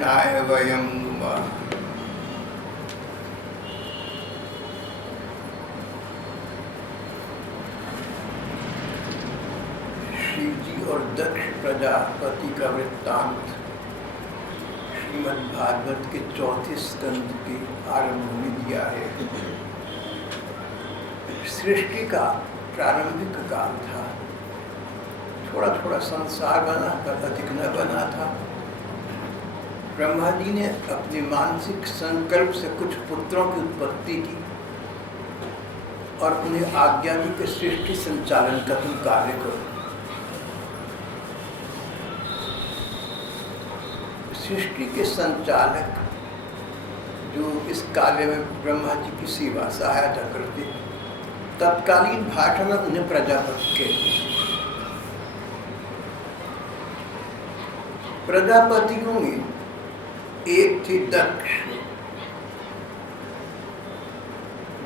कृष्णाय वयं नुमः। शिवजी और दक्ष प्रजापति का वृत्तांत श्रीमद् भागवत के चौथे स्कंद के आरंभ में दिया है। सृष्टि का प्रारंभिक काल था, थोड़ा थोड़ा संसार बना पर अधिक न बना था। ब्रह्मा जी ने अपने मानसिक संकल्प से कुछ पुत्रों की उत्पत्ति की और उन्हें आज्ञा दी कि सृष्टि संचालन का तुम कार्य करो। सृष्टि के संचालक जो इस कार्य में ब्रह्मा जी की सेवा सहायता करते, तत्कालीन भाषा में उन्हें प्रजापति कहते। प्रजापतियों में एक थी दक्ष।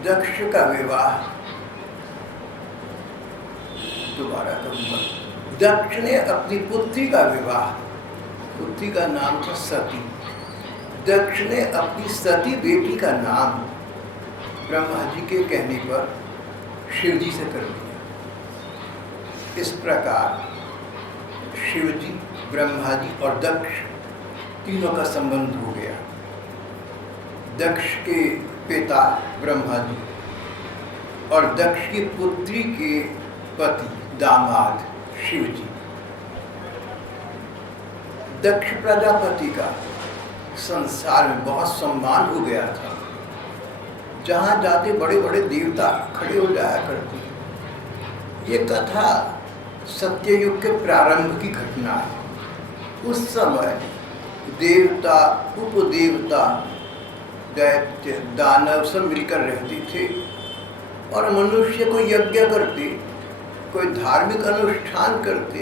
दक्ष का विवाह, दोबारा कहूँगा, दक्ष ने अपनी पुत्री का विवाह, पुत्री का नाम था सती। दक्ष ने अपनी सती बेटी का नाम ब्रह्मा जी के कहने पर शिवजी से कर दिया। इस प्रकार शिवजी, ब्रह्मा जी और दक्ष तीनों का संबंध हो गया। दक्ष के पिता ब्रह्मा जी और दक्ष की पुत्री के पति दामाद शिवजी। दक्ष प्रजापति का संसार में बहुत सम्मान हो गया था। जहाँ जाते बड़े बड़े देवता खड़े हो जाया करते। ये कथा सत्ययुग के प्रारंभ की घटना है। उस समय देवता, उपदेवता, दैत्य, दानव सब मिलकर रहते थे और मनुष्य को यज्ञ करते, कोई धार्मिक अनुष्ठान करते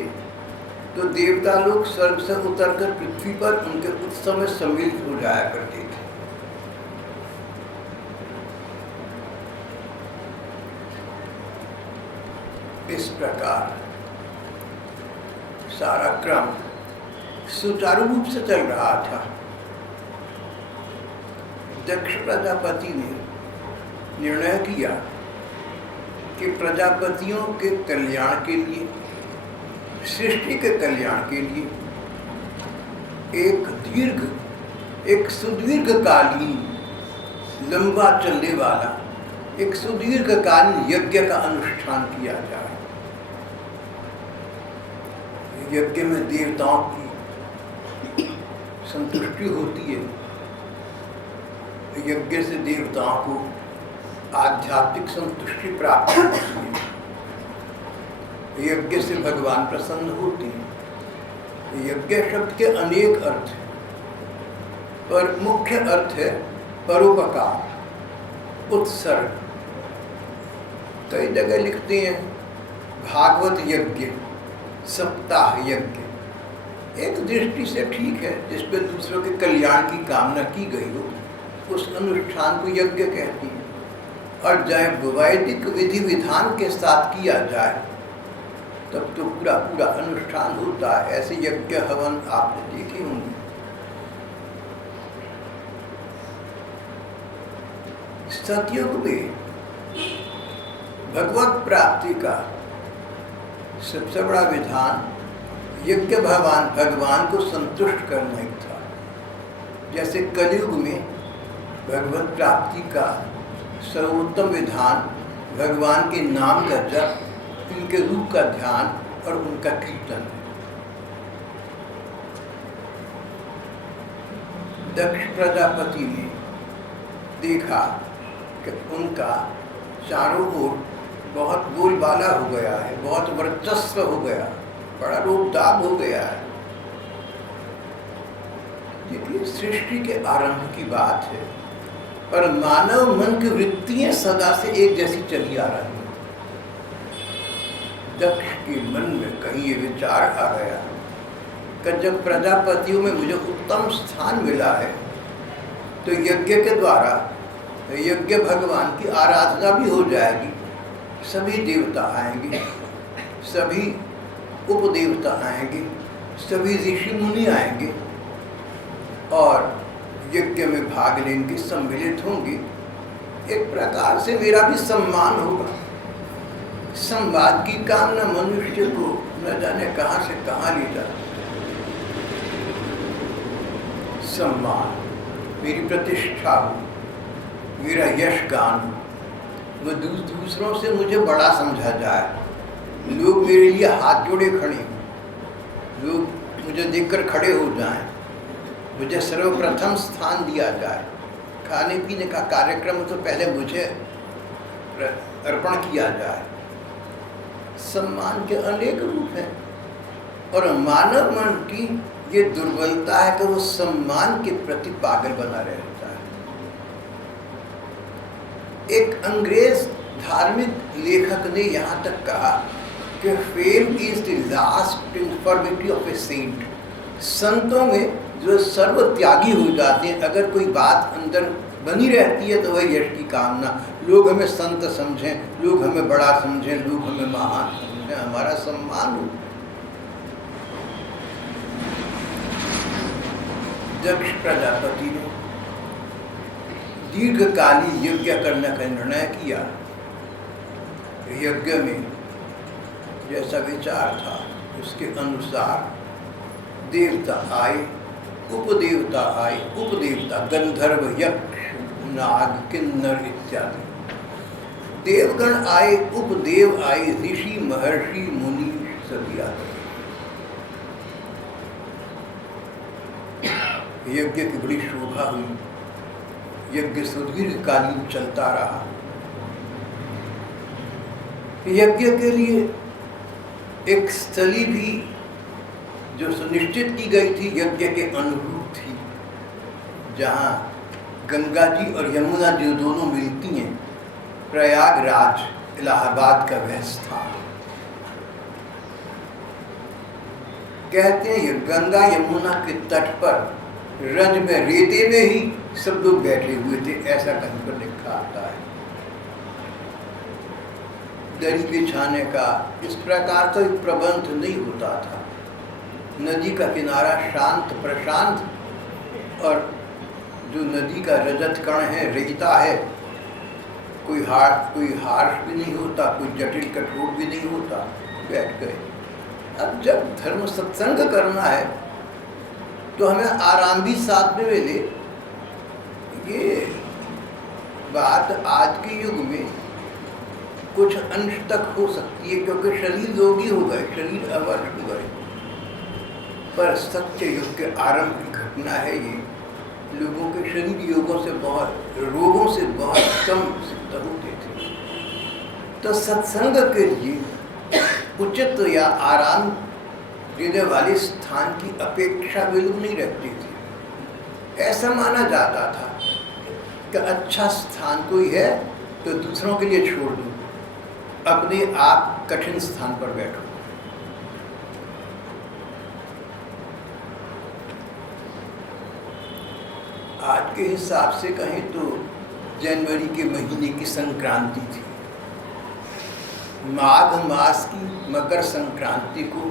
तो देवता लोग स्वर्ग से उतरकर पृथ्वी पर उनके उत्सव में सम्मिलित हो जाया करते थे। इस प्रकार सारा क्रम सुचारू रूप से चल रहा था। दक्ष प्रजापति ने निर्णय किया कि प्रजापतियों के कल्याण के लिए, सृष्टि के कल्याण के लिए एक सुदीर्घकालीन, लंबा चलने वाला एक सुदीर्घकालीन यज्ञ का अनुष्ठान किया जाए। यज्ञ में देवताओं की संतुष्टि होती है। यज्ञ से देवताओं को आध्यात्मिक संतुष्टि प्राप्त होती है। यज्ञ से भगवान प्रसन्न होते हैं। यज्ञ शब्द के अनेक अर्थ हैं, पर मुख्य अर्थ है परोपकार, उत्सर्ग। कई जगह लिखते हैं भागवत यज्ञ, सप्ताह यज्ञ। एक दृष्टि से ठीक है, जिसमें दूसरों के कल्याण की कामना की गई हो, उस अनुष्ठान को यज्ञ कहती है। और जब वैदिक विधि विधान के साथ किया जाए तब तो पूरा पूरा अनुष्ठान होता है। ऐसे यज्ञ हवन आपने देखे होंगे। सतयुग में भगवत प्राप्ति का सबसे बड़ा विधान यज्ञ भगवान को संतुष्ट करना ही था। जैसे कलयुग में भगवत प्राप्ति का सर्वोत्तम विधान भगवान के नाम का जप, उनके रूप का ध्यान और उनका कीर्तन है। दक्ष प्रजापति ने देखा कि उनका चारों ओर बहुत बोलबाला हो गया है, बहुत वर्चस्व हो गया, बड़ा रूपदाब हो गया है। देखिए, सृष्टि के आरंभ की बात है, पर मानव मन की वृत्तियां सदा से एक जैसी चली आ रही हैं। दक्ष के मन में कहीं ये विचार आ गया कि जब प्रजापतियों में मुझे उत्तम स्थान मिला है तो यज्ञ के द्वारा यज्ञ भगवान की आराधना भी हो जाएगी। सभी देवता आएंगे, सभी उपदेवता आएंगे, सभी ऋषि मुनि आएंगे और यज्ञ में भाग लेंगे, सम्मिलित होंगे। एक प्रकार से मेरा भी सम्मान होगा। संवाद की कामना मनुष्य को न जाने कहाँ से कहाँ ले जाती। सम्मान, मेरी प्रतिष्ठा, मेरा यश गान, वो दूसरों से मुझे बड़ा समझा जाए, लोग मेरे लिए हाथ जोड़े खड़े हों, लोग मुझे देखकर खड़े हो जाएं, मुझे सर्वप्रथम स्थान दिया जाए। खाने पीने का कार्यक्रम तो पहले मुझे अर्पण किया जाए। सम्मान के अनेक रूप हैं और मानव मन की ये दुर्बलता है कि वो सम्मान के प्रति पागल बना रहता है। एक अंग्रेज धार्मिक लेखक ने यहाँ तक कहा कि fame is the last infirmity of a saint. संतों में जो सर्व त्यागी हो जाते हैं, अगर कोई बात अंदर बनी रहती है तो वही यश की कामना। लोग हमें संत समझें, लोग हमें बड़ा समझें, लोग हमें महान समझें, हमारा सम्मान हो। दक्ष प्रजापति ने दीर्घकालीन यज्ञ करने का निर्णय किया। यज्ञ में जैसा विचार था उसके अनुसार देवता आए, उपदेवता आए, उपदेवता गंधर्व, यक्ष, नाग, किन्नर इत्यादि। देवगण आए, उपदेव आए, ऋषि, महर्षि, मुनि सभी आ गए। यज्ञ की बड़ी शोभा हुई। यज्ञ सुदीर्घकालीन चलता रहा। यज्ञ के लिए एक स्थली भी जो सुनिश्चित की गई थी यज्ञ के अनुरूप थी, जहाँ गंगा जी और यमुना जो दोनों मिलती हैं, प्रयागराज इलाहाबाद का वह स्थान। कहते हैं ये गंगा यमुना के तट पर रज में, रेते में ही सब लोग बैठे हुए थे, ऐसा कहीं पर लिखा आता है। दरी बिछाने का इस प्रकार का एक प्रबंध नहीं होता था। नदी का किनारा शांत प्रशांत, और जो नदी का रजत कण है, रेता है, कोई हार्श भी नहीं होता, कोई जटिल कठोर भी नहीं होता, बैठ गए। अब जब धर्म सत्संग करना है तो हमें आराम भी साथ में मिले। ये बात आज के युग में कुछ अंश तक हो सकती है, क्योंकि शरीर रोगी हो गए, शरीर अवश हो गए, पर सत्य युग के आरंभ की घटना है ये। लोगों के शरीर रोगों से बहुत कम सिद्ध होते थे। तो सत्संग के लिए उचित या आराम देने वाले स्थान की अपेक्षा वे लोग नहीं रखते थे। ऐसा माना जाता था कि अच्छा स्थान कोई है तो दूसरों के लिए छोड़ दो, अपने आप कठिन स्थान पर बैठो। आज के हिसाब से कहें तो जनवरी के महीने की संक्रांति थी। माघ मास की मकर संक्रांति को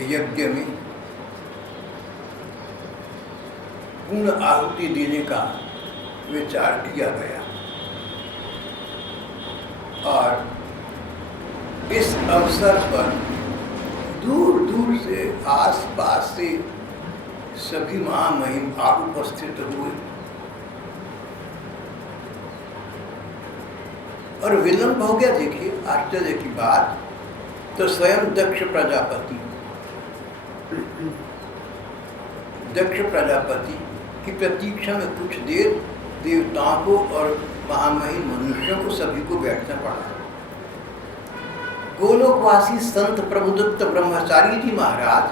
यज्ञ में पूर्ण आहुति देने का विचार किया गया, और इस अवसर पर दूर दूर से, आस पास से सभी महामहिम आप उपस्थित हुए। और विलंब हो गया। देखिए आश्चर्य की बात, तो स्वयं दक्ष प्रजापति की प्रतीक्षा में कुछ देर देवताओं को और महामहिम मनुष्यों को सभी को बैठना पड़ा। गोलोकवासी संत प्रभुदत्त ब्रह्मचारी जी महाराज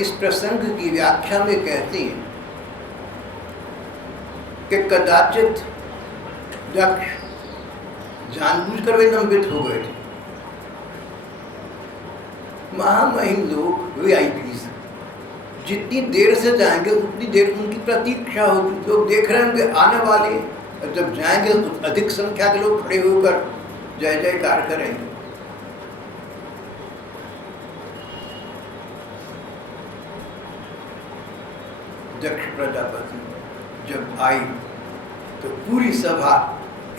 इस प्रसंग की व्याख्या में कहते हैं कि कदाचित दक्ष जानबूझकर विलंबित हो गए थे। महामहिम लोग वीआईपीज़ जितनी देर से जाएंगे उतनी देर उनकी प्रतीक्षा होगी। लोग देख रहे होंगे आने वाले, और जब जाएंगे तो अधिक संख्या के लोग खड़े होकर जय जयकार करेंगे। दक्ष प्रजापति जब आई तो पूरी सभा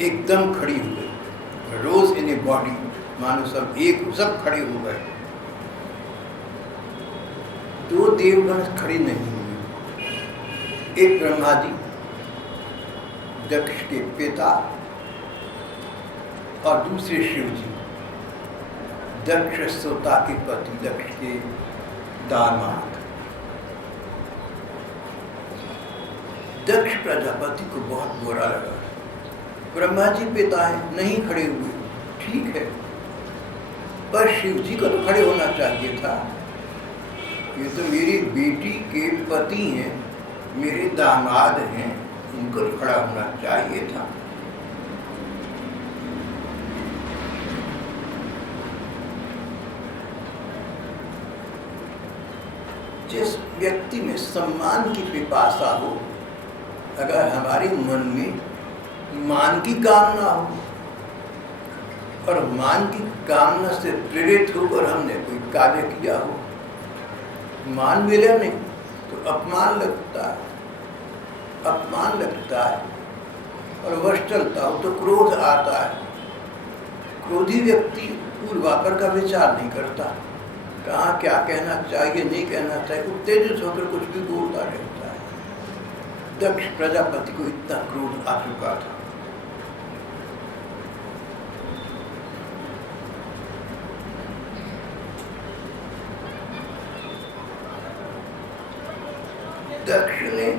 एकदम खड़ी हो गई, रोज इन ए बॉडी, मानो सब खड़े हो गए। दो देवगण खड़े नहीं हुए, एक ब्रह्मा जी दक्ष के पिता और दूसरे शिव जी दक्ष सोता के पति, दक्ष के दामाद। दक्ष प्रजापति को बहुत बुरा लगा। ब्रह्मा जी पिता है, नहीं खड़े हुए, ठीक है, पर शिव जी को तो खड़े होना चाहिए था। ये तो मेरी बेटी के पति हैं, मेरे दामाद हैं, इनको तो खड़ा होना चाहिए था। जिस व्यक्ति में सम्मान की पिपासा हो, अगर हमारे मन में मान की कामना हो और मान की कामना से प्रेरित होकर हमने कोई कार्य किया हो, मान मिले नहीं तो अपमान लगता है, अपमान लगता है और वश चलता हो तो क्रोध आता है। क्रोधी व्यक्ति पूर्वापर का विचार नहीं करता, कहाँ क्या कहना चाहिए, नहीं कहना चाहिए, उत्तेजित होकर कुछ भी बोलता रहता है। दक्ष प्रजापति को इतना क्रोध आ चुका था। दक्ष ने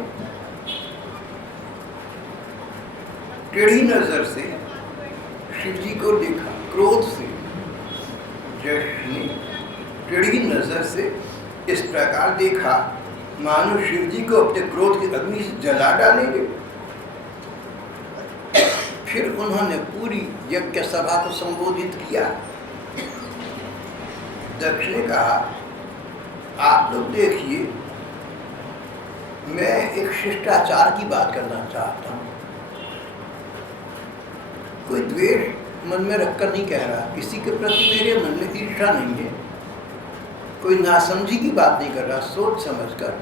टेढ़ी नजर से शिव जी को देखा, क्रोध से। दक्ष ने टेढ़ी नजर से इस प्रकार देखा मानो शिव जी को अपने क्रोध की अग्नि से जला डालेंगे। फिर उन्होंने पूरी यज्ञ सभा को संबोधित किया। दक्ष ने कहा, आप लोग देखिए, मैं एक शिष्टाचार की बात करना चाहता हूँ। कोई द्वेष मन में रखकर नहीं कह रहा, किसी के प्रति मेरे मन में ईर्ष्या नहीं है, कोई नासमझी की बात नहीं कर रहा, सोच समझकर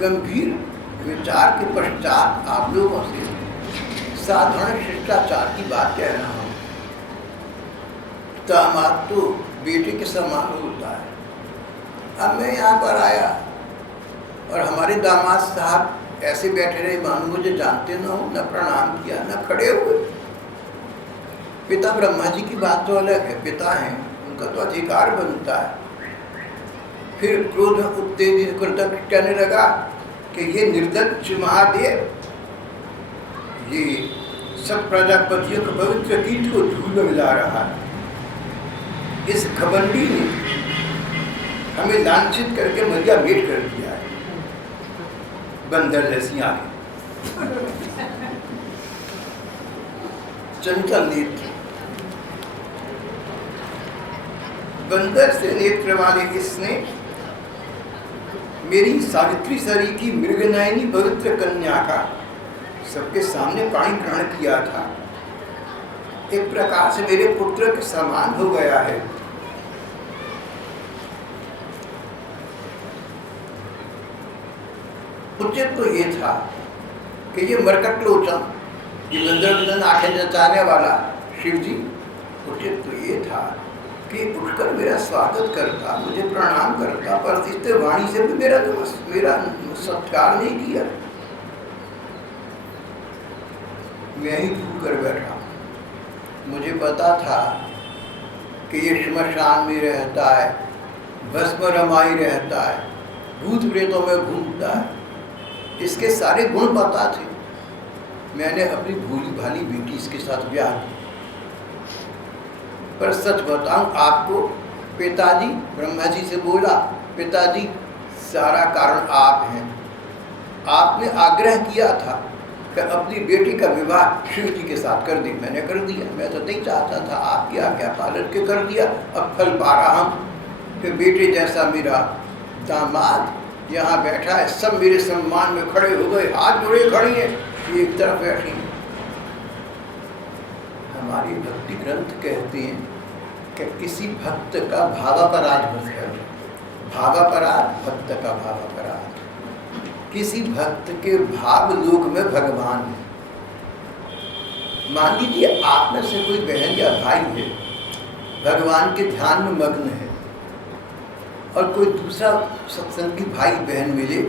गंभीर विचार के पश्चात आप लोगों से साधारण शिष्टाचार की बात कह रहा हूँ। दामाद तो बेटे के समान होता है। अब मैं यहाँ पर आया और हमारे दामाद साहब ऐसे बैठे रहे मानो मुझे जानते न हो, न प्रणाम किया, न खड़े हुए। पिता ब्रह्मा जी की बात तो अलग है, पिता हैं, उनका तो अधिकार बनता है। फिर क्रोध में उत्तेजित कर दक्ष कहने लगा कि ये निर्दक्ष महादेव, ये सब प्रजापतियों के पवित्र कीट को धूल मिला रहा है। इस खबंडी ने हमें लांछित करके मरिया भेंट कर दिया है, बंदर जैसी आंखें, चंचल नेत्र, बंदर से नेत्र वाले इसने मेरी सावित्री सरी की मृगनयनी पवित्र कन्या का सबके सामने पाणी ग्रहण किया था। एक प्रकार से मेरे पुत्र के समान हो गया है। उचित तो ये था कि ये मरकट लोचन, ये बंदर आंखें नचाने वाला शिव जी, उचित तो ये था कि उठकर मेरा स्वागत करता, मुझे प्रणाम करता, पर इस वाणी से भी मेरा सत्कार नहीं किया। मैं ही भूल कर बैठा। मुझे पता था कि ये श्मशान में रहता है, भस्म रमाई रहता है, भूत प्रेतों में घूमता है, इसके सारे गुण पता थे। मैंने अपनी भूली भाली बेटी इसके साथ ब्याह किया। पर सच बताऊं आपको, पिताजी ब्रह्मा जी से बोला, पिताजी सारा कारण आप हैं। आपने आग्रह किया था कि अपनी बेटी का विवाह शिव जी के साथ कर दी, मैंने कर दिया। मैं तो नहीं चाहता था, आपकी आज्ञा पालन के कर दिया। अब फल पा रहा हूँ कि बेटे जैसा मेरा दामाद यहाँ बैठा है, सब मेरे सम्मान में खड़े हो गए, हाथ जोड़े खड़ी हैं, ये एक तरफ बैठी हैं। हमारी भक्ति ग्रंथ कहते हैं कि किसी भक्त का भावापराध मत करो, भावापराध भक्त का भावापराध। किसी भक्त के भाव लोक में भगवान है। मान लीजिए आप में से कोई बहन या भाई है, भगवान के ध्यान में मग्न है, और कोई दूसरा सत्संगी भाई बहन मिले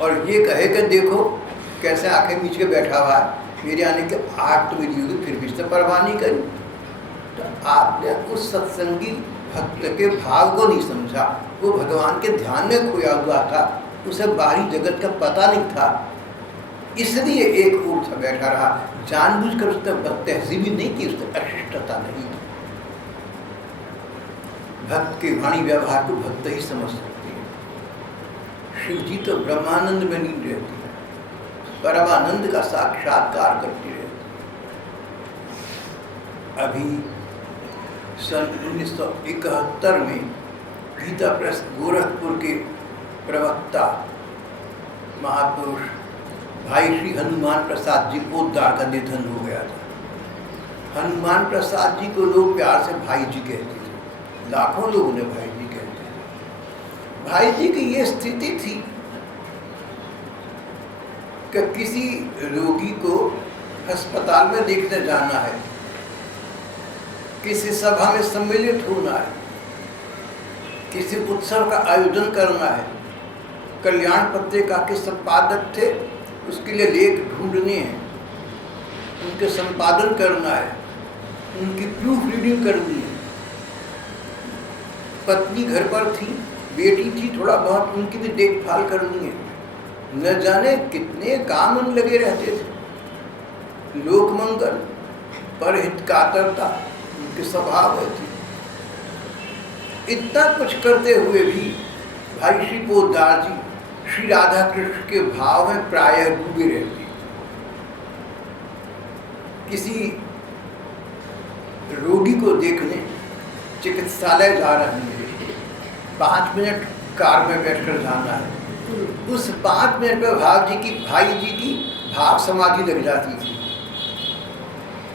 और ये कहे कि देखो कैसे आंखें मीच के बैठा हुआ है, मेरे आने के आठ तो मिली होगी फिर भी इससे परवाह नहीं करी, तो आपने उस सत्संगी भक्त के भाव को नहीं समझा। वो भगवान के ध्यान में खोया हुआ था, उसे बाहरी जगत का पता नहीं था, इसलिए एक ओर से बैठा रहा। जानबूझकर उसने बदतहजीबी नहीं की, उसने अशिष्टता नहीं की। भक्त के वाणी व्यवहार को भक्त ही समझ सकते हैं। शिव जी तो ब्रह्मानंद में लीन रहती है, परमानंद का साक्षात्कार करती रहती। अभी सन 1971 में गीता प्रेस गोरखपुर के प्रवक्ता महापुरुष भाई श्री हनुमान प्रसाद जी पोद्दार का निधन हो गया था। हनुमान प्रसाद जी को लोग प्यार से भाई जी कहते थे, लाखों लोग उन्हें भाई जी कहते थे। भाई जी की ये स्थिति थी कि किसी रोगी को अस्पताल में देखने जाना है, किसी सभा में सम्मिलित होना है, किसी उत्सव का आयोजन करना है, कल्याण पत्रिका के संपादक थे, उसके लिए लेख ढूंढने हैं, उनके संपादन करना है, उनकी प्रूफ रीडिंग करनी है। पत्नी घर पर थी, बेटी थी, थोड़ा बहुत उनकी भी देखभाल करनी है। न जाने कितने काम उन लगे रहते थे। लोक मंगल, परहित कातरता उनके स्वभाव थी। इतना कुछ करते हुए भी भाई श्री पोद्दार जी श्री राधा कृष्ण के भाव में प्रायः डूबे रहती। किसी रोगी को देखने चिकित्सालय जा रहे हैं, 5 मिनट कार में बैठकर जाना है, उस 5 मिनट में भाई जी की भाव समाधि लग जाती थी।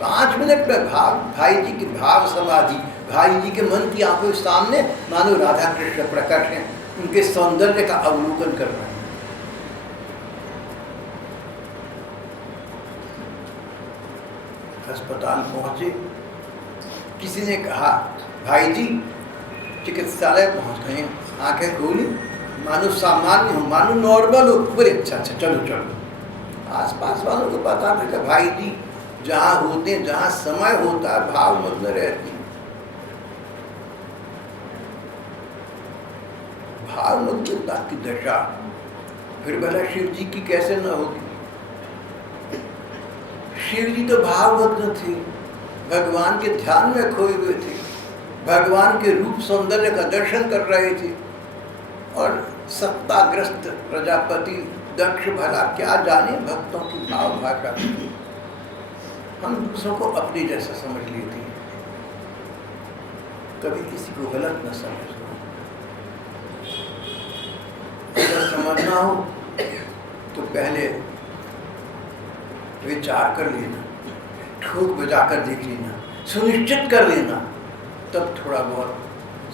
5 मिनट में भाई जी की भाव समाधि, भाई जी के मन की आंखों के सामने मानो राधा कृष्ण प्रकट हैं, उनके सौंदर्य का अवलोकन कर रहे हैं। अस्पताल पहुंचे, किसी ने कहा भाई जी चिकित्सालय पहुंच गए, आंखें खोली, मानो सामान्य हो, मानो नॉर्मल हो। बोले अच्छा चलो चलो। आसपास वालों को पता था कि भाई जी जहाँ होते हैं, जहाँ समय होता है, भाव मग्न रहती। भाव मग्नता की दशा फिर भला शिव जी की कैसे न होगी। शिव जी तो भावमग्न थे, भगवान के ध्यान में खोए हुए थे, भगवान के रूप सौंदर्य का दर्शन कर रहे थे। और सत्ताग्रस्त प्रजापति दक्ष भला क्या जाने भक्तों की भाव भाषा। हम दूसरों को अपने जैसा समझ लेते हैं, कभी किसी को गलत न समझना। अगर समझना हो तो पहले विचार कर लेना, ठोक बजाकर देख लेना, सुनिश्चित कर लेना, तब थोड़ा बहुत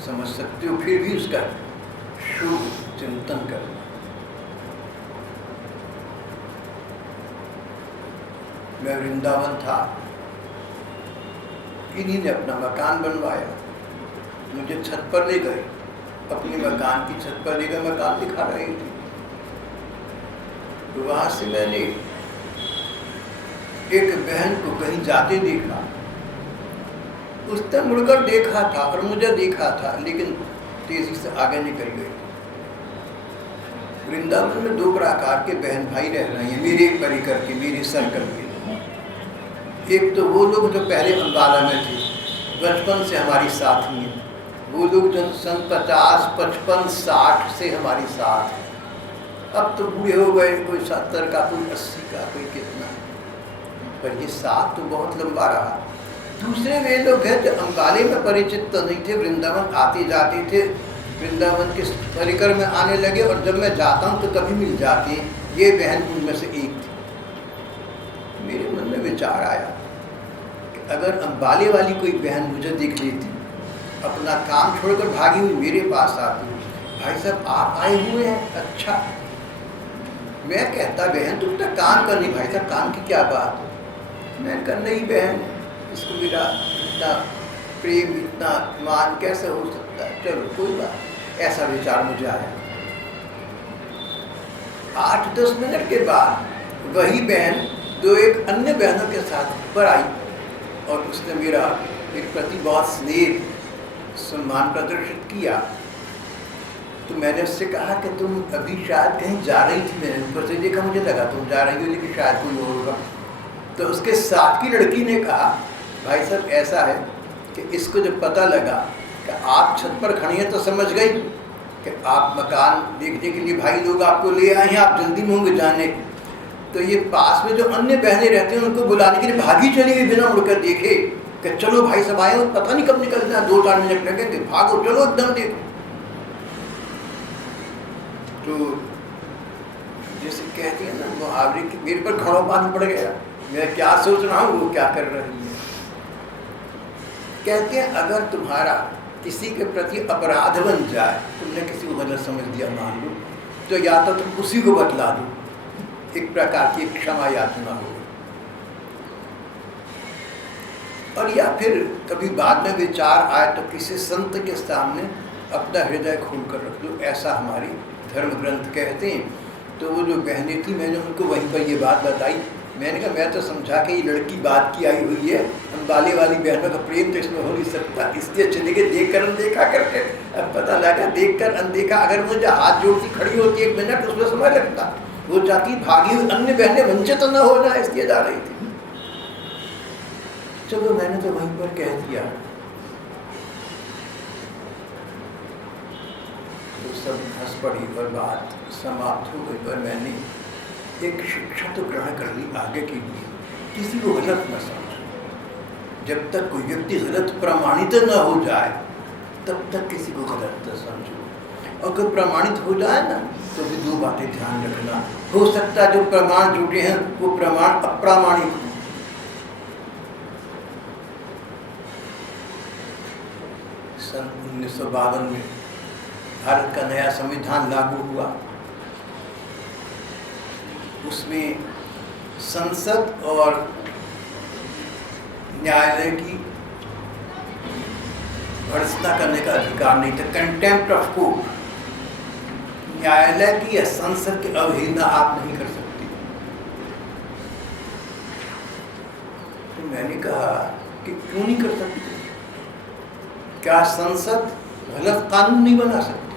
समझ सकते हो। फिर भी उसका शुभ चिंतन करना। मैं वृंदावन था, इन्हीं ने अपना मकान बनवाया, मुझे छत पर ले गए, अपने मकान की छत पर ले गए, मकान दिखा रहे थे। तो वहां से मैंने एक बहन को कहीं जाते देखा, उसने मुड़कर देखा था और मुझे देखा था, लेकिन तेजी से आगे निकल गई। वृंदावन में 2 प्रकार के बहन भाई रह रहे हैं मेरे परिकर के, मेरे सर्कल के। एक तो वो लोग जो पहले अम्बाला में थे, बचपन से हमारी साथी हैं, वो लोग जो सन 50, 55, 60 से हमारी साथ हैं। अब तो बूढ़े हो गए, कोई 70 का, कोई 80 का, कोई कितना, पर ये साथ तो बहुत लंबा रहा। दूसरे वे लोग हैं जो अम्बाले में परिचित तो नहीं थे, वृंदावन आते जाते थे, वृंदावन के परिकर में आने लगे, और जब मैं जाता हूँ तो कभी मिल जाती हैं। ये बहन उनमें से एक थी। मेरे मन में विचार आया कि अगर अम्बाले वाली कोई बहन मुझे देख लेती, अपना काम छोड़कर भागी हुई मेरे पास आती, भाई साहब आप आए हुए हैं, अच्छा मैं कहता बहन तुम तो काम करनी, भाई साहब काम की क्या बात है। मैं कहा नहीं बहन, इसको मेरा इतना प्रेम इतना मान कैसे हो सकता है, चलो कोई बात। ऐसा विचार मुझे आया। 8-10 मिनट के बाद वही बहन दो एक अन्य बहनों के साथ ऊपर आई और उसने मेरे प्रति बहुत स्नेह सम्मान प्रदर्शित किया। तो मैंने उससे कहा कि तुम अभी शायद कहीं जा रही थी, मैंने ऊपर से देखा, मुझे लगा तुम जा रही हो लेकिन शायद कोई और होगा। तो उसके साथ की लड़की ने कहा भाई साहब ऐसा है कि इसको जब पता लगा कि आप छत पर खड़ी हैं तो समझ गई कि आप मकान देखने के लिए भाई लोग आपको ले आए हैं, आप जल्दी में होंगे जाने। तो ये पास में जो अन्य बहनें रहती हैं उनको बुलाने के लिए भागी चली गई बिना मुड़कर देखे कि चलो भाई सब आए, पता नहीं कब निकलना है, 2-4 मिनट लगेंगे, भागो चलो एकदम देखो। तो जैसे कहती है ना मुहावरे की, मेरे पर घड़ों पानी पड़ गया, मैं क्या सोच रहा हूँ वो क्या कर रही है। कहते हैं अगर तुम्हारा किसी के प्रति अपराध बन जाए, तुमने किसी को गलत समझ दिया मान लो, तो या तो तुम उसी को बतला दो, एक प्रकार की क्षमा याचना हो, और या फिर कभी बाद में विचार आए तो किसी संत के सामने अपना हृदय खोल कर रख दो, ऐसा हमारी धर्म ग्रंथ कहते हैं। तो वो जो बहनें थी मैंने उनको वहीं पर ये बात बताई। मैंने कहा मैं तो समझा कि ये लड़की बात की आई हुई है, हम बाले वाली बहनों का प्रेम तो इसमें हो नहीं सकता, इसलिए चले गए देख कर अनदेखा करके। अब पता लगा देख कर अनदेखा, अगर मुझे हाथ जोड़ती खड़ी होती 1 मिनट उसमें समय लगता, वो जाती भागी हुई अन्य बहनें वंचित तो न होना इसलिए जा रही थी। चलो मैंने तो वहीं पर कह दिया, तो सब हंस पड़ी और बात समाप्त हो गई। पर मैंने एक शिक्षा तो ग्रहण कर ली आगे के लिए, किसी को गलत न समझो। जब तक कोई व्यक्ति गलत प्रमाणित न हो जाए तब तक किसी को गलत न समझो, और कोई प्रमाणित हो जाए ना तो भी 2 बातें ध्यान रखना, हो सकता है जो प्रमाण जुटे हैं वो प्रमाण अप्रामाणिक हो। सन 1952 में भारत का नया संविधान लागू हुआ, उसमें संसद और न्यायालय की भर्त्सना करने का अधिकार नहीं था, कंटेम्प्ट ऑफ कोर्ट। न्यायालय की या संसद की अवहेलना आप नहीं कर सकते। तो मैंने कहा कि क्यों नहीं कर सकते, क्या संसद गलत कानून नहीं बना सकती,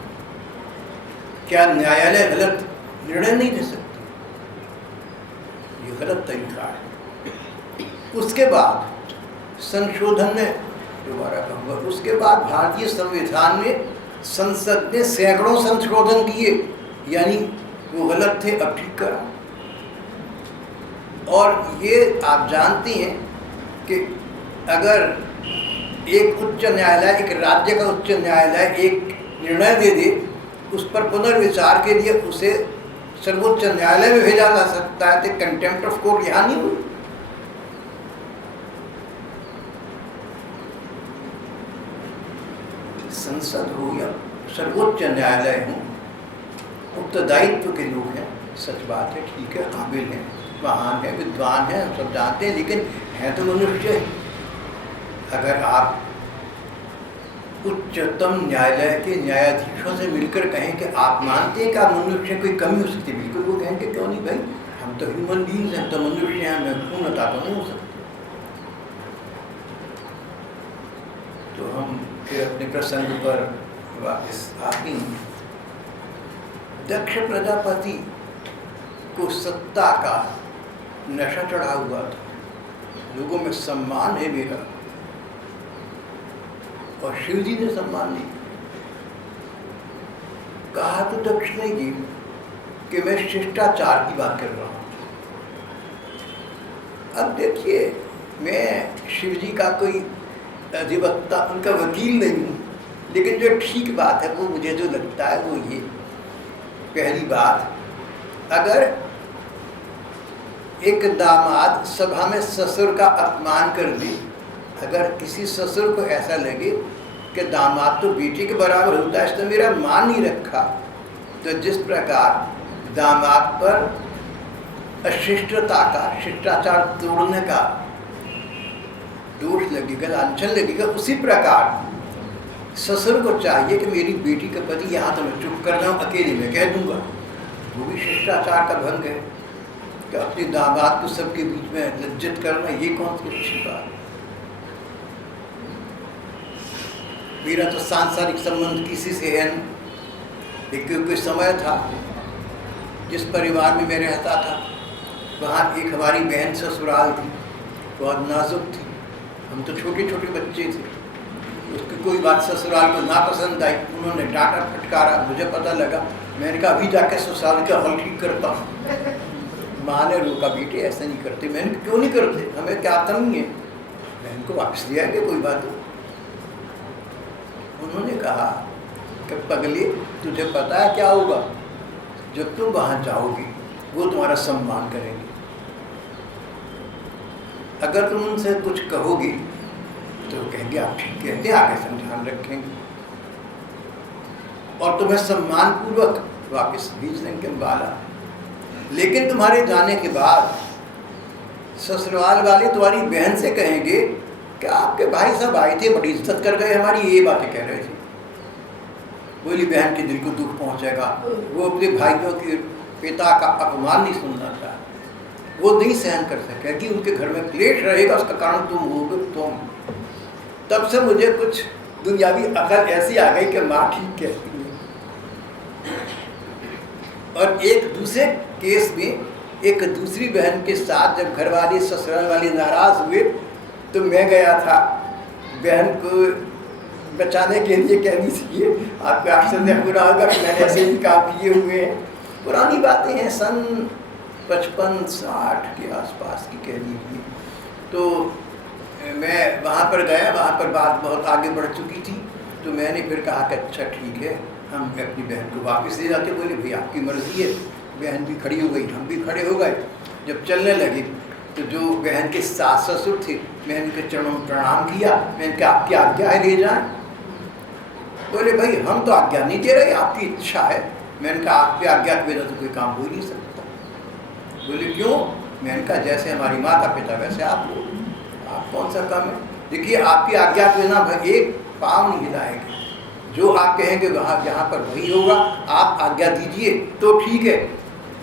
क्या न्यायालय गलत निर्णय नहीं दे सकते, ये गलत तरीका है। उसके बाद संशोधन में दोबारा कहूँगा, उसके बाद भारतीय संविधान में संसद ने सैकड़ों संशोधन किए, यानी वो गलत थे अब ठीक करा। और ये आप जानती हैं कि अगर एक उच्च न्यायालय, एक राज्य का उच्च न्यायालय एक निर्णय दे दे, उस पर पुनर्विचार के लिए उसे सर्वोच्च न्यायालय में भेजा जा सकता है। तो कंटेम्प्ट ऑफ कोर्ट यहाँ नहीं हुई। संसद हो या सर्वोच्च न्यायालय हो, उत्तरदायित्व के लोग हैं, सच बात है, ठीक है, काबिल हैं, महान है, विद्वान हैं, हम सब जानते हैं, लेकिन हैं तो मनुष्य। अगर आप उच्चतम न्यायालय के न्यायाधीशों से मिलकर कहें कि आप मानते हैं कि आप मनुष्य कोई कमी हो सकती है, बिल्कुल वो कहेंगे क्यों नहीं भाई, हम तो ह्यूमन बीइंग्स हैं, हम तो मनुष्य हैं, हमें पूर्णता तो नहीं हो सकती। तो हम फिर अपने प्रसंग पर वापस आते हैं। दक्ष प्रजापति को सत्ता का नशा चढ़ा हुआ था, लोगों में सम्मान है मेरा, और शिव जी ने सम्मान नहीं कहा। तो दक्ष ने जी कि मैं शिष्टाचार की बात कर रहा हूँ। अब देखिए, मैं शिव जी का कोई अधिवक्ता, उनका वकील नहीं हूँ, लेकिन जो ठीक बात है वो मुझे जो लगता है वो ये, पहली बात, अगर एक दामाद सभा में ससुर का अपमान कर दे, अगर किसी ससुर को ऐसा लगे कि दामाद तो बेटे के बराबर होता है, इसने मेरा मान नहीं रखा, तो जिस प्रकार दामाद पर अशिष्टता का, शिष्टाचार तोड़ने का दोष लगेगा, लांछन लगेगा, उसी प्रकार ससुर को चाहिए कि मेरी बेटी का पति यहाँ तो मैं चुप कर रहा हूँ, अकेले में कह दूंगा। वो भी शिष्टाचार का भंग है कि अपने दामाद को सबके बीच में लज्जित करना, ये कौन सी अच्छी बात। मेरा तो सांसारिक संबंध किसी से है नहीं। एक कोई समय था जिस परिवार में मैं रहता था, वहाँ एक हमारी बहन ससुराल थी, बहुत नाजुक थी। हम तो छोटे छोटे बच्चे थे। उसकी कोई बात ससुराल को ना पसंद आई, उन्होंने डांटा फटकारा। मुझे पता लगा, मैंने कहा अभी जाके ससुराल का हल ठीक करता हूँ। माँ ने रोका, बेटे ऐसा नहीं करते। मैंने क्यों नहीं करते, हमें क्या कमी है, बहन को वापस दिया कि कोई बात हो। उन्होंने कहा कि पगले, तुझे पता है क्या होगा, जब तुम वहाँ जाओगी वो तुम्हारा सम्मान करेंगे। अगर तुम उनसे कुछ कहोगी तो कहेंगे आप ठीक कहते हैं, आगे से ध्यान रखेंगे और तुम्हें सम्मान पूर्वक वापस भेज देंगे बाला। लेकिन तुम्हारे जाने के बाद ससुराल वाले तुम्हारी बहन से कहेंगे कि आपके भाई साहब आए थे, बड़ी इज्जत कर गए हमारी, ये बातें कह रहे थे। बोली बहन के दिल को दुख पहुंचेगा। वो अपने भाइयों के पिता का अपमान नहीं सुनना चाहता, वो नहीं सहन कर सकेगी, उनके घर में क्लेश रहेगा, उसका कारण तुम होगे तुम। तब से मुझे कुछ दुनियावी अकल ऐसी आ गई कि माँ ठीक कहती है। और एक दूसरे केस में एक दूसरी बहन के साथ जब घर वाले ससुराल वाले नाराज हुए तो मैं गया था बहन को बचाने के लिए। कहनी चाहिए आपको आश्चर्य पूरा होगा कि मैंने ऐसे ही काम किए हुए हैं। पुरानी बातें हैं, सन 55-60 के आसपास की कह लीजिए। तो मैं वहाँ पर गया, वहाँ पर बात बहुत आगे बढ़ चुकी थी। तो मैंने फिर कहा कि अच्छा ठीक है, हम अपनी बहन को वापस ले जाते। बोले भाई आपकी मर्ज़ी है। बहन भी खड़ी हो गई, हम भी खड़े हो गए। जब चलने लगे तो जो बहन के सास ससुर थे, मैंने उनके चरणों में प्रणाम किया। मैंने कहा आपकी आज्ञा है ले जाएं। बोले भाई हम तो आज्ञा नहीं दे रहे, आपकी इच्छा है। मैंने कहा आपकी आज्ञा के बिना तो कोई काम हो ही नहीं सकता। बोले क्यों? मैंने कहा जैसे हमारी माता पिता वैसे आप लोग, आप कौन सा काम है। देखिए आपकी आज्ञा के बिना एक पाँव नहीं हिलाएंगे, जो आप कहेंगे वहाँ जहाँ पर वही होगा। आप आज्ञा दीजिए तो ठीक है,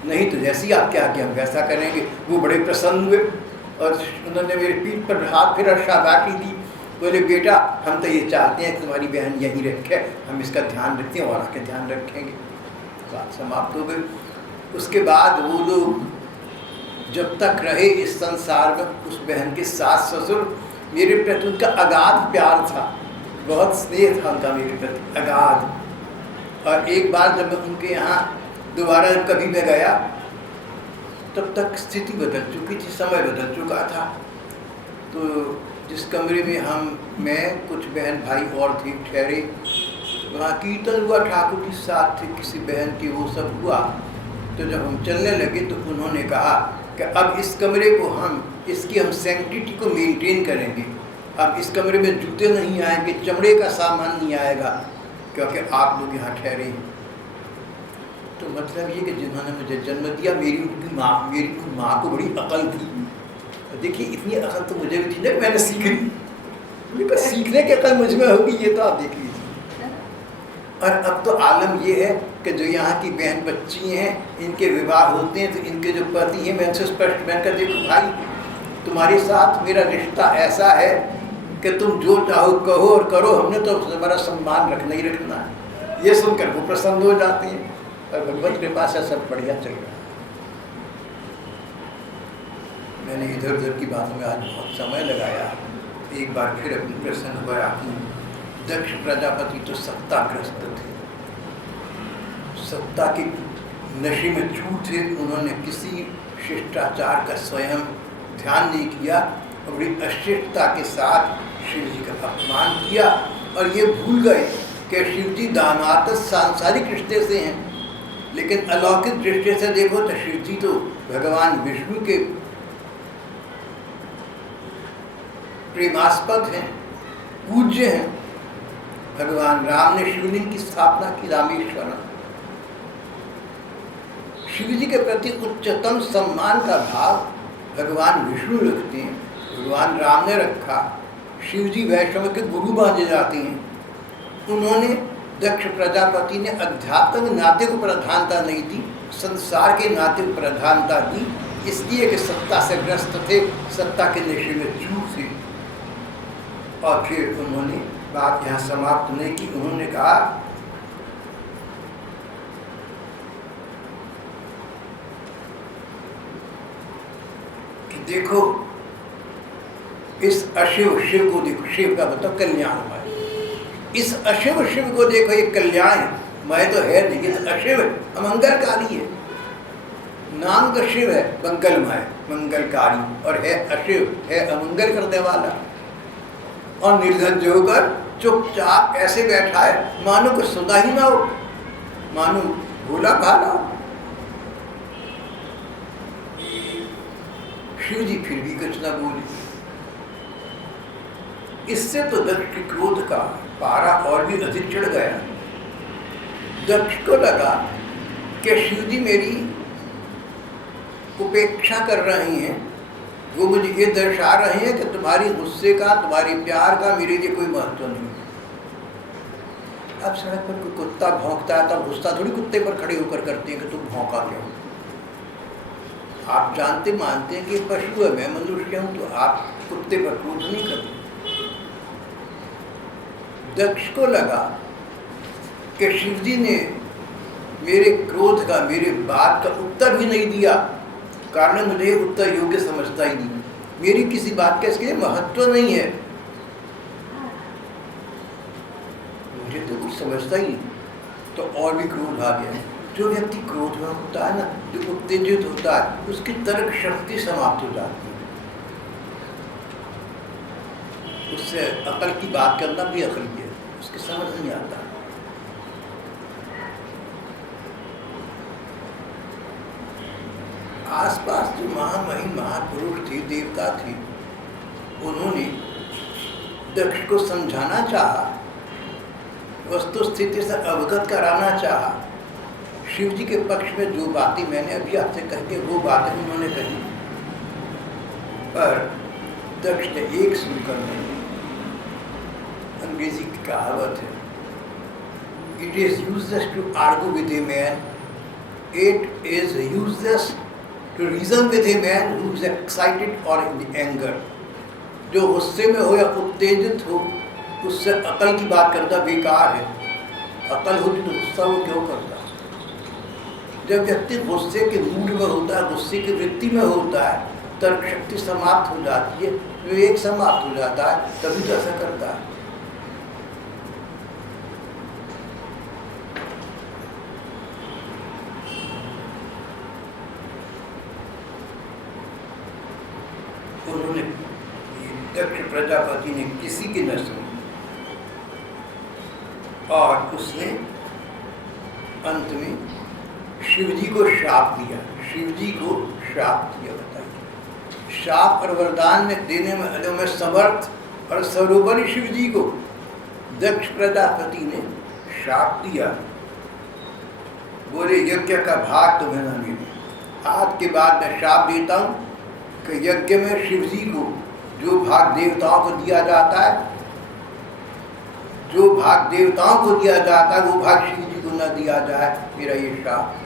नहीं तो जैसी आपकी आज्ञा हम वैसा करेंगे। वो बड़े प्रसन्न हुए और उन्होंने मेरे पीठ पर हाथ फिर शाबाशी दी। बोले बेटा हम तो ये चाहते हैं कि तुम्हारी बहन यहीं रखे, हम इसका ध्यान रखते हैं और आके ध्यान रखेंगे। बात समाप्त हो गई। उसके बाद वो लोग जब तक रहे इस संसार में, उस बहन के सास ससुर, मेरे प्रति उनका अगाध प्यार था, बहुत स्नेह था उनका मेरे प्रति, अगाध। और एक बार जब मैं उनके यहाँ दोबारा कभी मैं गया, तब तक स्थिति बदल चुकी थी, समय बदल चुका था। तो जिस कमरे में मैं कुछ बहन भाई और थे ठहरे, वहाँ कीर्तन हुआ, ठाकुर के साथ थे किसी बहन की, वो सब हुआ। तो जब हम चलने लगे तो उन्होंने कहा कि अब इस कमरे को इसकी हम सैंक्टिटी को मेंटेन करेंगे। अब इस कमरे में जूते नहीं आएंगे, चमड़े का सामान नहीं आएगा, क्योंकि आप लोग यहाँ ठहरे हैं। तो मतलब ये कि जिन्होंने मुझे जन्म दिया, मेरी माँ को बड़ी अकल थी। देखिए इतनी अकल तो मुझे भी थी ना, मैंने सीख ली। सीखने की अकल मुझ में होगी, ये तो आप देख लीजिए। और अब तो आलम ये है कि जो यहाँ की बहन बच्ची हैं, इनके विवाह होते हैं तो इनके जो पति हैं, मैं उनसे स्पष्ट मैं कर देखो भाई तुम्हारे साथ मेरा रिश्ता ऐसा है कि तुम जो चाहो कहो और करो, हमने तो हमारा सम्मान रखना ही रखना है। ये सुनकर वो प्रसन्न हो जाते हैं और भगवत कृपा से सब बढ़िया चल रहा है। मैंने इधर उधर की बातों में आज बहुत समय लगाया। एक बार फिर अपनी प्रसन्न हुआ। दक्ष प्रजापति तो सत्ताग्रस्त थे, सत्ता की नशे में चूर थे। उन्होंने किसी शिष्टाचार का स्वयं ध्यान नहीं किया और बड़ी अशिष्टता के साथ शिव जी का अपमान किया। और ये भूल गए कि शिव जी दामाद सांसारिक रिश्ते से हैं, लेकिन अलौकिक दृष्टि से देखो तो शिव जी तो भगवान विष्णु के प्रेमास्पद हैं, पूज्य हैं। भगवान राम ने शिवलिंग की स्थापना की रामेश्वरम। शिव जी के प्रति उच्चतम सम्मान का भाव भगवान विष्णु रखते हैं, भगवान राम ने रखा। शिव जी वैष्णव के गुरु माने जाते हैं। उन्होंने दक्ष प्रजापति ने अध्यात्म नाते को प्रधानता नहीं दी, संसार के नाते को प्रधानता दी, इसलिए कि सत्ता से ग्रस्त थे, सत्ता के नशे में चूर थे। और फिर उन्होंने बात यहाँ समाप्त नहीं की, उन्होंने कहा कि देखो इस अशिव शिव को देखो, शिव का मतलब कल्याणमय, इस अशिव शिव को देखो, ये कल्याण मय तो है लेकिन अशिव अमंगलकारी है। नाम का शिव है मंगलमय, मंगलकारी, और है अशिव, है अमंगल करने वाला। और निर्धज्ज होकर चुपचाप ऐसे बैठा है मानो कुछ सुना ही ना हो, मानो भूला भाला हो। शिव जी फिर भी कुछ ना बोले। इससे तो दक्ष के क्रोध का पारा और भी अधिक चढ़ गया। दक्ष को लगा कि शिव जी मेरी उपेक्षा कर रही हैं, वो मुझे ये दर्शा रहे हैं कि तुम्हारी गुस्से का, तुम्हारी प्यार का मेरे लिए कोई महत्व नहीं। अब सड़क पर कोई कुत्ता भौंकता है तब गुस्सा थोड़ी कुत्ते पर खड़े होकर करते हैं कि तुम भौंका क्यों। आप जानते मानते हैं कि पशु है, मैं मनुष्य हूं, तो आप कुत्ते पर क्रोध नहीं करते। दक्ष को लगा कि शिव जी ने मेरे क्रोध का, मेरे बात का उत्तर भी नहीं दिया, कारण मुझे उत्तर योग्य समझता ही नहीं, मेरी किसी बात का इसके लिए महत्व नहीं है, मुझे तो कुछ समझता ही नहीं। तो और भी क्रोध आ गया। जो व्यक्ति क्रोध में होता है ना, जो उत्तेजित होता है, उसकी तर्क शक्ति समाप्त हो जाती है, उससे अकल की बात करना भी अकल है, उसकी समझ नहीं आता। आसपास जो महामहिम महापुरुष थे, देवता थे, उन्होंने दक्ष को समझाना चाहा, वस्तु स्थिति से अवगत कराना चाहा। शिव जी के पक्ष में जो बातें मैंने अभी आपसे कही वो बातें उन्होंने कही, पर दक्ष ने एक सुनकर नहीं। अंग्रेजी की कहावत है, it is useless to argue with a man, it is useless to reason with a man who is excited और इन एंगर। जो गुस्से में हो या उत्तेजित हो, उससे अकल की बात करना बेकार है। अकल होती तो गुस्सा वो क्यों करता। जब व्यक्ति गुस्से के मूड में होता है, गुस्से की वृत्ति में होता है, तर्क शक्ति समाप्त हो जाती है, विवेक समाप्त हो जाता है, तभी तो ऐसा करता है। उन्होंने दक्ष प्रजापति ने किसी की न सुनी और उसने अंत में शिव जी को श्राप दिया। शिव जी को श्राप दिया, बताइए। श्राप और वरदान में देने में समर्थ और सर्वोपरि शिव जी को दक्ष प्रजापति ने श्राप दिया। बोले यज्ञ का भाग तुम्हें न मिले। आज के बाद मैं श्राप देता हूँ कि यज्ञ में शिव जी को जो भाग देवताओं को दिया जाता है, जो भाग देवताओं को दिया जाता है, वो भाग शिव जी को न दिया जाए। मेरा ये श्राप।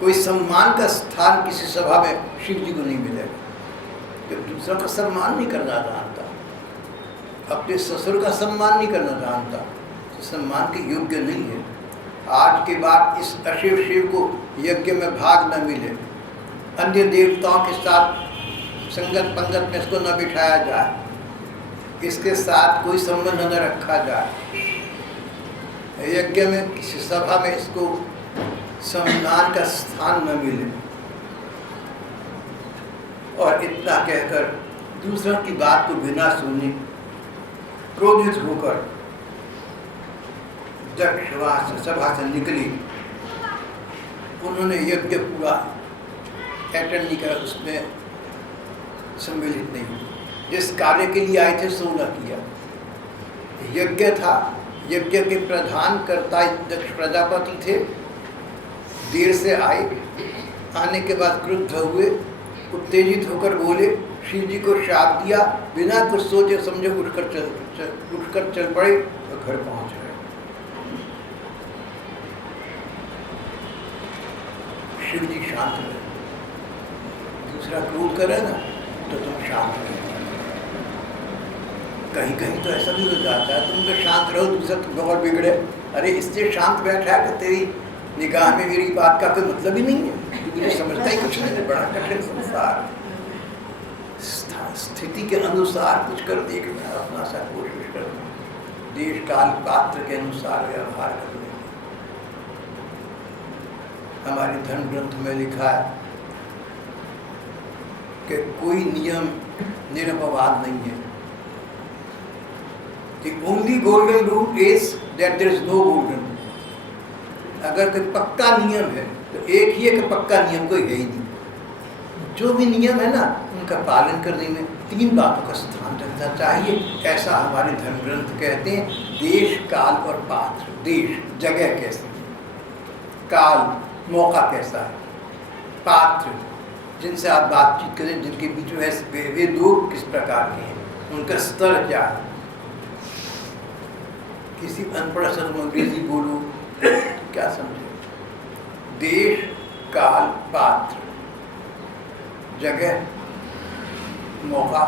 कोई सम्मान का स्थान किसी सभा में शिव जी को नहीं मिलेगा। जब दूसरों का सम्मान नहीं करना जानता, अपने ससुर का सम्मान नहीं करना जानता, तो सम्मान के योग्य नहीं है। आज के बाद इस अशिव शिव को यज्ञ में भाग न मिले, अन्य देवताओं के साथ संगत पंगत में इसको न बिठाया जाए, इसके साथ कोई संबंध न रखा जाए, यज्ञ में किसी सभा में इसको सम्मान का स्थान न मिले। और इतना कहकर दूसरों की बात को बिना सुने क्रोधित होकर दक्ष सभा से निकली। उन्होंने यज्ञ पूरा अटेंड नहीं करा, उसमें सम्मिलित नहीं हुए। जिस कार्य के लिए आए थे सो न किया। यज्ञ था, यज्ञ के प्रधान कर्ता दक्ष प्रजापति थे, देर से आए, आने के बाद क्रुद्ध हुए, उत्तेजित होकर बोले, शिव जी को शाप दिया, बिना कुछ सोचे समझे उठकर चल पड़े और घर पहुंच गए। शिव जी शांत रहे। दूसरा क्रोध करे ना तो तुम शांत रहे। कहीं कहीं तो ऐसा भी हो जाता है, तुम तो शांत रहो, दूसरा तुम और बिगड़े। अरे इससे शांत बैठा है कि तेरी निगाह में मेरी बात का कोई मतलब ही नहीं है, मुझे समझता ही कुछ नहीं है। बड़ा कठिन संसार, स्थिति के अनुसार कुछ कर देखना, अपना सा कोशिश करना, देश काल पात्र के अनुसार व्यवहार करने। हमारे धर्म ग्रंथ में लिखा है कि कोई नियम निरपवाद नहीं है। The only golden rule is that there is no golden rule. अगर कोई पक्का नियम है तो एक ही है कि पक्का नियम कोई है ही नहीं। जो भी नियम है ना, उनका पालन करने में 3 बातों का स्थान रखना चाहिए, ऐसा हमारे धर्म ग्रंथ कहते हैं। देश, काल और पात्र। देश, जगह कैसी, काल, मौका कैसा है, पात्र, जिनसे आप बातचीत करें, जिनके बीच में वे लोग किस प्रकार के हैं, उनका स्तर क्या है। किसी अनपढ़ से तुम अंग्रेजी बोलो क्या समझे। देश, काल, पात्र, जगह, मौका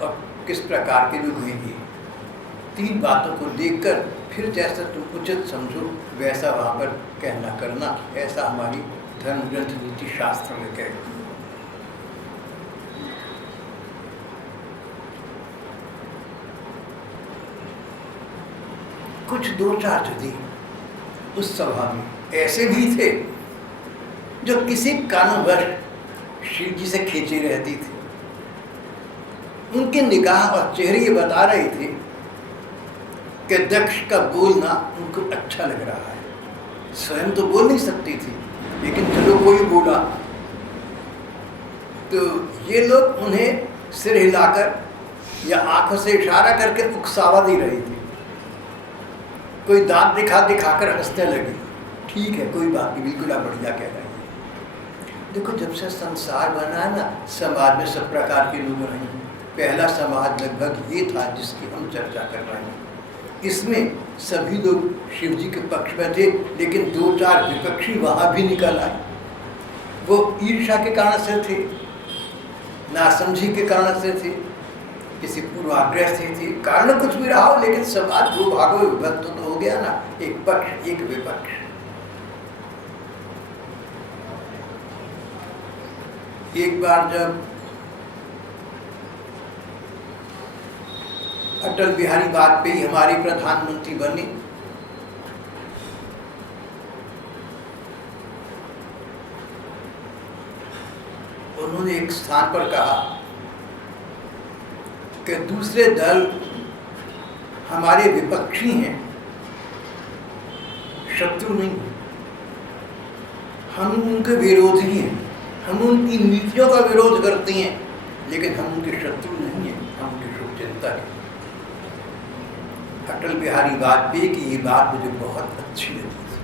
और किस प्रकार के लोग हैं। 3 बातों को देखकर फिर जैसा तुम उचित समझो वैसा वहाँ पर कहना करना, ऐसा हमारी धर्म ग्रंथ नीति शास्त्र में कहते हैं। कुछ 2-4 जदी उस सभा में ऐसे भी थे जो किसी कारणवश शिव जी से खींची रहती थी। उनकी निगाह और चेहरे ये बता रहे थे कि दक्ष का बोलना उनको अच्छा लग रहा है। स्वयं तो बोल नहीं सकती थी, लेकिन चलो कोई बोला तो ये लोग उन्हें सिर हिलाकर या आंखों से इशारा करके उकसावा दे रही थी। कोई दांत दिखाकर हंसने लगी। ठीक है, कोई बात नहीं, बिल्कुल आप बढ़िया कह रहे हैं। देखो, जब से संसार बना है ना, समाज में सब प्रकार के लोग रहे हैं। पहला समाज लगभग ये था जिसकी हम चर्चा कर रहे हैं। इसमें सभी लोग शिव जी के पक्ष में थे, लेकिन 2-4 विपक्षी वहाँ भी निकल आए। वो ईर्ष्या के कारण से थे, नासमझी के कारण से थे, किसी पूर्वाग्रह से थी, कारण कुछ भी रहा हो, लेकिन समाज 2 भागों में विभक्त तो हो गया ना, एक पक्ष एक विपक्ष। एक बार जब अटल बिहारी वाजपेयी हमारे प्रधानमंत्री बने, उन्होंने एक स्थान पर कहा कि दूसरे दल हमारे विपक्षी हैं, शत्रु नहीं हैं। हम उनके विरोधी हैं, हम उनकी नीतियों का विरोध करते हैं, लेकिन हम उनके शत्रु नहीं हैं, हम उनके शुभचिंतक हैं। अटल बिहारी वाजपेयी की ये बात मुझे बहुत अच्छी लगी थी।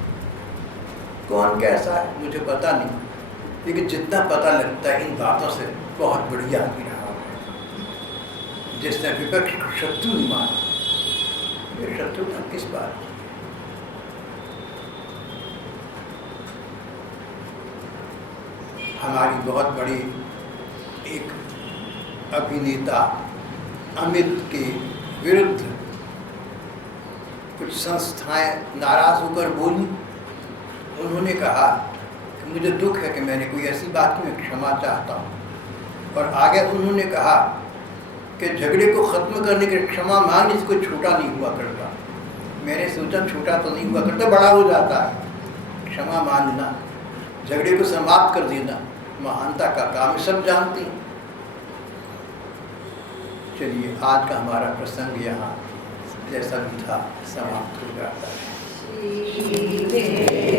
कौन कैसा है मुझे पता नहीं, लेकिन जितना पता लगता है इन बातों से बहुत बढ़िया आदमी रहा है। जिसने विपक्ष को शत्रु नहीं माना, ये शत्रुता किस बात की? हमारी बहुत बड़ी एक अभिनेता अमित के विरुद्ध कुछ संस्थाएं नाराज होकर बोली। उन्होंने कहा कि मुझे दुख है कि मैंने कोई ऐसी बात की, मैं क्षमा चाहता हूँ। और आगे उन्होंने कहा कि झगड़े को ख़त्म करने के क्षमा मांगने से कोई छोटा नहीं हुआ करता। मैंने सोचा छोटा तो नहीं हुआ करता, बड़ा हो जाता है। क्षमा मांगना, झगड़े को समाप्त कर देना महानता का काम, सब जानते हैं। चलिए, आज का हमारा प्रसंग यहाँ जैसा भी था समाप्त हो जाता है।